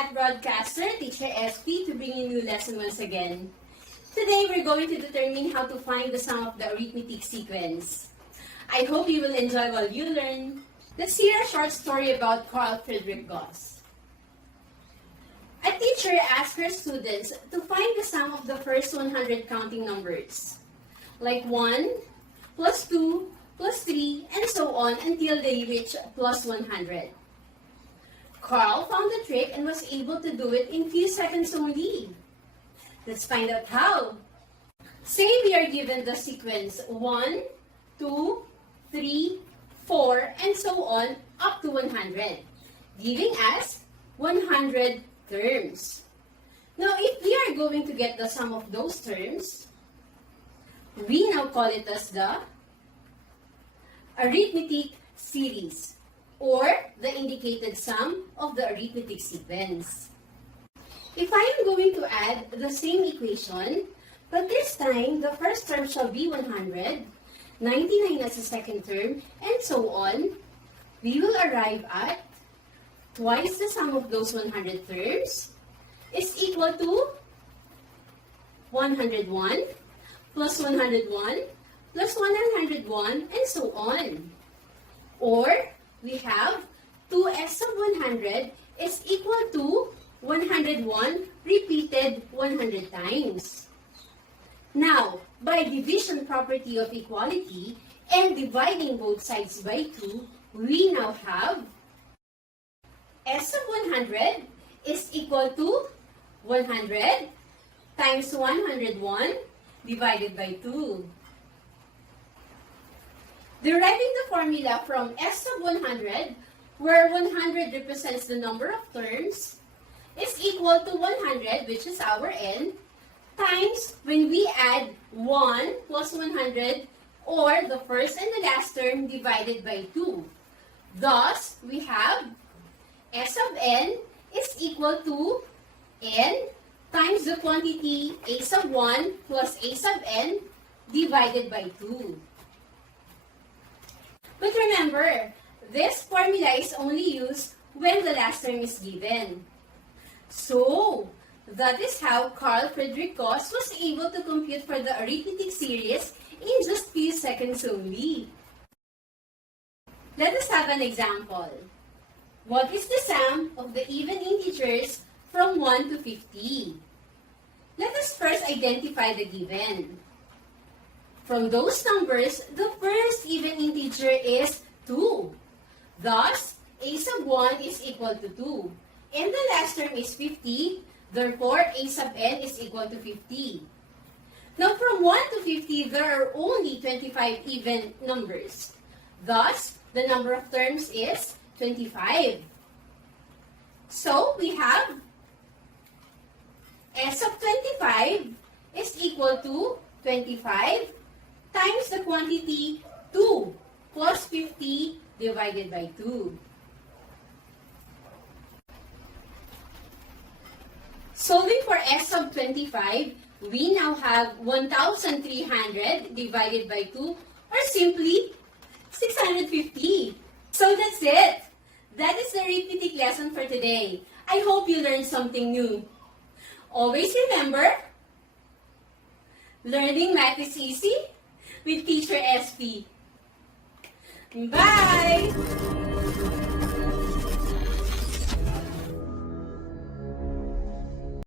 math broadcaster, Teacher SP, to bring you a new lesson once again. Today, we're going to determine how to find the sum of the arithmetic sequence. I hope you will enjoy while you learn. Let's hear a short story about Carl Friedrich Gauss. A teacher asked her students to find the sum of the first 100 counting numbers, like 1, plus 2, plus 3, and so on until they reach plus 100. Carl found the trick and was able to do it in few seconds only. Let's find out how. Say we are given the sequence 1, 2, 3, 4, and so on up to 100, giving us 100 terms. Now, if we are going to get the sum of those terms, we now call it as the arithmetic series, or the indicated sum of the arithmetic sequence. If I am going to add the same equation, but this time the first term shall be 100, 99 as the second term, and so on, we will arrive at twice the sum of those 100 terms is equal to 101 plus 101 plus 101, and so on. Or, we have 2s of 100 is equal to 101 repeated 100 times. Now, by division property of equality and dividing both sides by 2, we now have s of 100 is equal to 100 times 101 divided by 2. Deriving the formula from s of 100, where 100 represents the number of terms, is equal to 100, which is our n, times when we add 1 plus 100, or the first and the last term divided by 2. Thus, we have s of n is equal to n times the quantity a sub 1 plus a sub n divided by 2. But remember, this formula is only used when the last term is given. So, that is how Carl Friedrich Gauss was able to compute for the arithmetic series in just few seconds only. Let us have an example. What is the sum of the even integers from 1 to 50? Let us first identify the given. From those numbers, the first even integer is 2. Thus, a sub 1 is equal to 2. And the last term is 50. Therefore, a sub n is equal to 50. Now, from 1 to 50, there are only 25 even numbers. Thus, the number of terms is 25. So, we have s of 25 is equal to 25 times the quantity 2 plus 50 divided by 2. Solving for s of 25, we now have 1,300 divided by 2, or simply 650. So that's it. That is the arithmetic lesson for today. I hope you learned something new. Always remember, learning math is easy with Teacher SP. Bye!